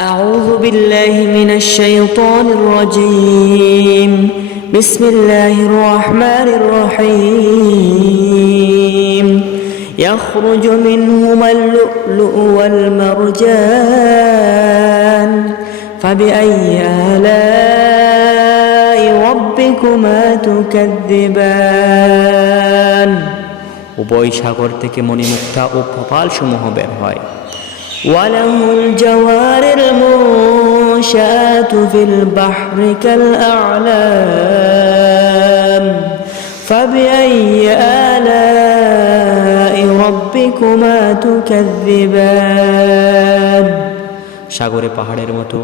أعوذ بالله من الشيطان الرجيم بسم الله الرحمن الرحيم يخرج منهما اللؤلؤ والمرجان فبأي آلاء ربكما تكذبان উভয় সাগর থেকে মণিমুক্তা ও কপাল সমূহ বের হয় وله الجوار المنشآت في البحر كالأعلام فبأي آلاء ربكما تكذبان সাগরে পাহাড়ের মতো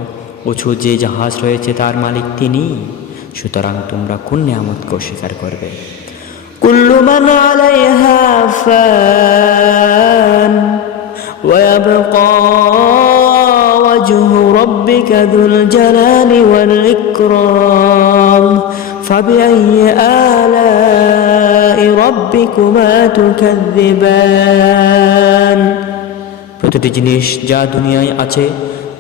উঁচু যে জাহাজ রয়েছে তার মালিক তিনি সুতরাং তোমরা কোন নিয়ামতকে অস্বীকার করবে كل من عليها فان ويبقى وجه ربك ذو الجلال والإكرام فبأي آلاء ربكما تكذبان প্রতিটি জিনিস যা দুনিয়ায় আছে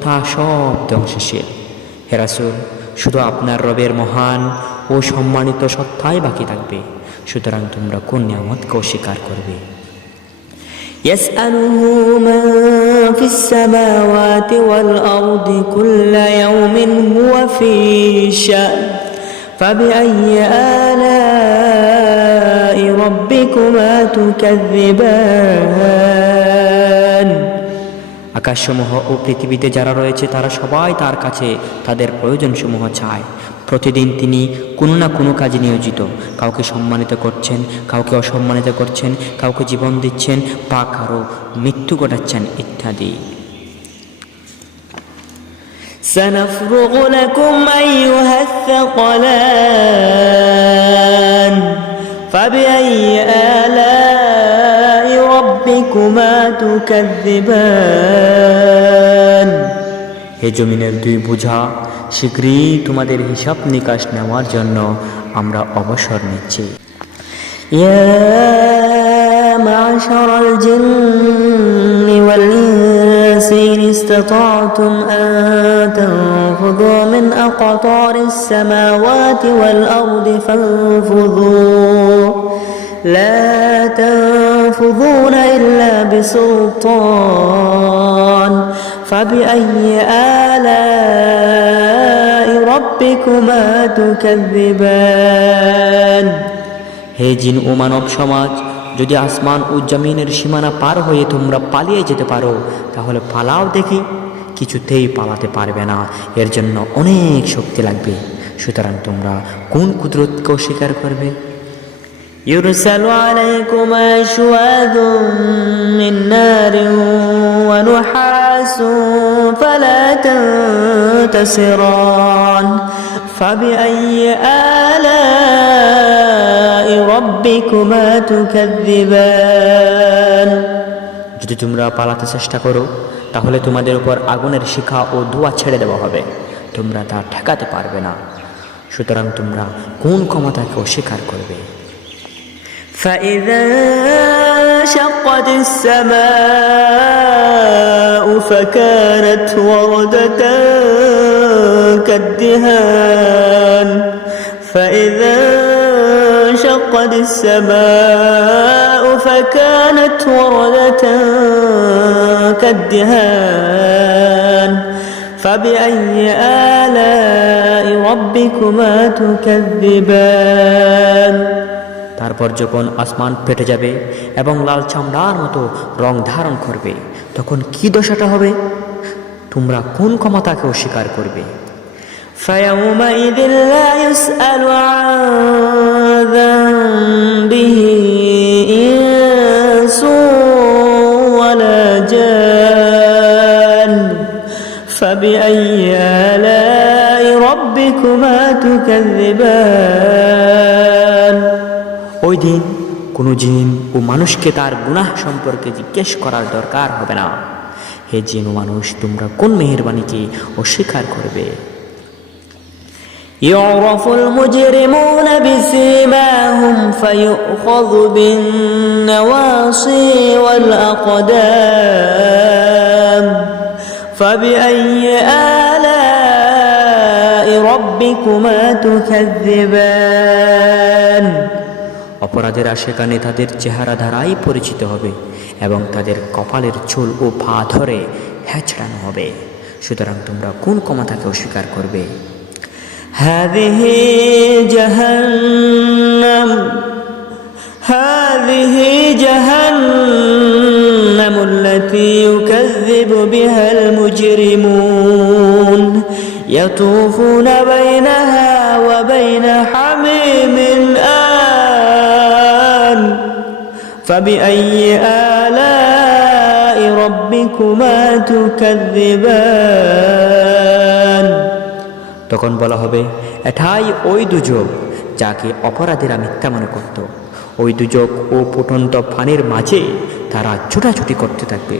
তা সব ধ্বংসশীল হেরাসুল শুধু আপনার রবের মহান ও সম্মানিত সত্তাই বাকি থাকবে সুতরাং তোমরা কোন নিয়ামতকে অস্বীকার করবে يسأله من في السماوات والأرض كل يوم هو في شأن. فبأي آلاء ربكما تكذبان؟ আকাশসমূহ ও পৃথিবীতে যারা রয়েছে তারা সবাই তার কাছে তাদের প্রয়োজনসমূহ চায় প্রতিদিন তিনি কোনো না কোনো কাজে নিয়োজিত কাউকে সম্মানিত করছেন কাউকে অসম্মানিত করছেন কাউকে জীবন দিচ্ছেন বা কারো মৃত্যু ঘটাচ্ছেন ইত্যাদি سنفرغ لكم أيها الثقلان فبأي آلاء ربكما تكذبان হে জমিনের দুই বোঝা শীঘ্রই তোমাদের হিসাব নিকাশ নেওয়ার জন্য আমরা অবসর নিচ্ছি يا معشر الجن والإنس إن استطعتم أن تنفذوا من أقطار السماوات والأرض فانفذوا لا تنفذون إلا بسلطان فبأي آلاء ربكما تكذبان হে জিন ও মানব সমাজ যদি আসমান ও জমিনের সীমানা পার হয়ে তোমরা পালিয়ে যেতে পারো তাহলে পালাও দেখি কিছুতেই পালাতে পারবে না এর জন্য অনেক শক্তি লাগবে সুতরাং তোমরা কোন কুদরতকে অস্বীকার করবে يرسل عليكما شواذ من نار ونحاس فلا تنتصران فبأي آلاء ربكما تكذبان যদি তোমরা পালাতে চেষ্টা করো তাহলে তোমাদের উপর আগুনের শিখা ও ধোঁয়া ছেড়ে দেওয়া হবে তোমরা তা ঠেকাতে পারবে না সুতরাং তোমরা কোন ক্ষমতাকে অস্বীকার করবে فإذا انشقت السماء فكانت وردة كالدهان. فإذا انشقت السماء فكانت وردة كالدهان. فبأي آلاء ربكما تكذبان؟ তারপর যখন আসমান ফেটে যাবে এবং লাল চামড়ার মতো রং ধারণ করবে তখন কি দশাটা হবে তোমরা কোন ক্ষমতাকে অস্বীকার করবে فيومئذ لا يسأل عن ذنبه إنس ولا جان فبأي آلاء ربكما تكذبان ওই দিন কোনো জিন ও মানুষকে তার গুনাহ সম্পর্কে জিজ্ঞেস করার দরকার হবে না হে জিন ও মানুষ তোমরা কোন মেহরবানিকে অস্বীকার করবে يعرف المجرمون بسيماهم فيؤخذ بالنواصي والأقدام فبأي آلاء ربكما تكذبان অপরাধেরা সেখানে তাদের চেহারা দ্বারাই পরিচিত হবে এবং তাদের কপালের চুল ও পা ধরে হ্যাচড়ানো হবে সুতরাং তোমরা কোন ক্ষমতাকে অস্বীকার করবে هذه جهنم هذه جهنم التي يكذب بها المجرمون يطوفون بينها وبين حميم آن فبأي آلاء ربكما تكذبان তখন বলা হবে এটাই ওই দুযোগ যাকে অপরাধীরা মিথ্যা মনে করত ওই দুযোগ ও ফুটন্ত পানির মাঝে তারা ছুটাছুটি করতে থাকবে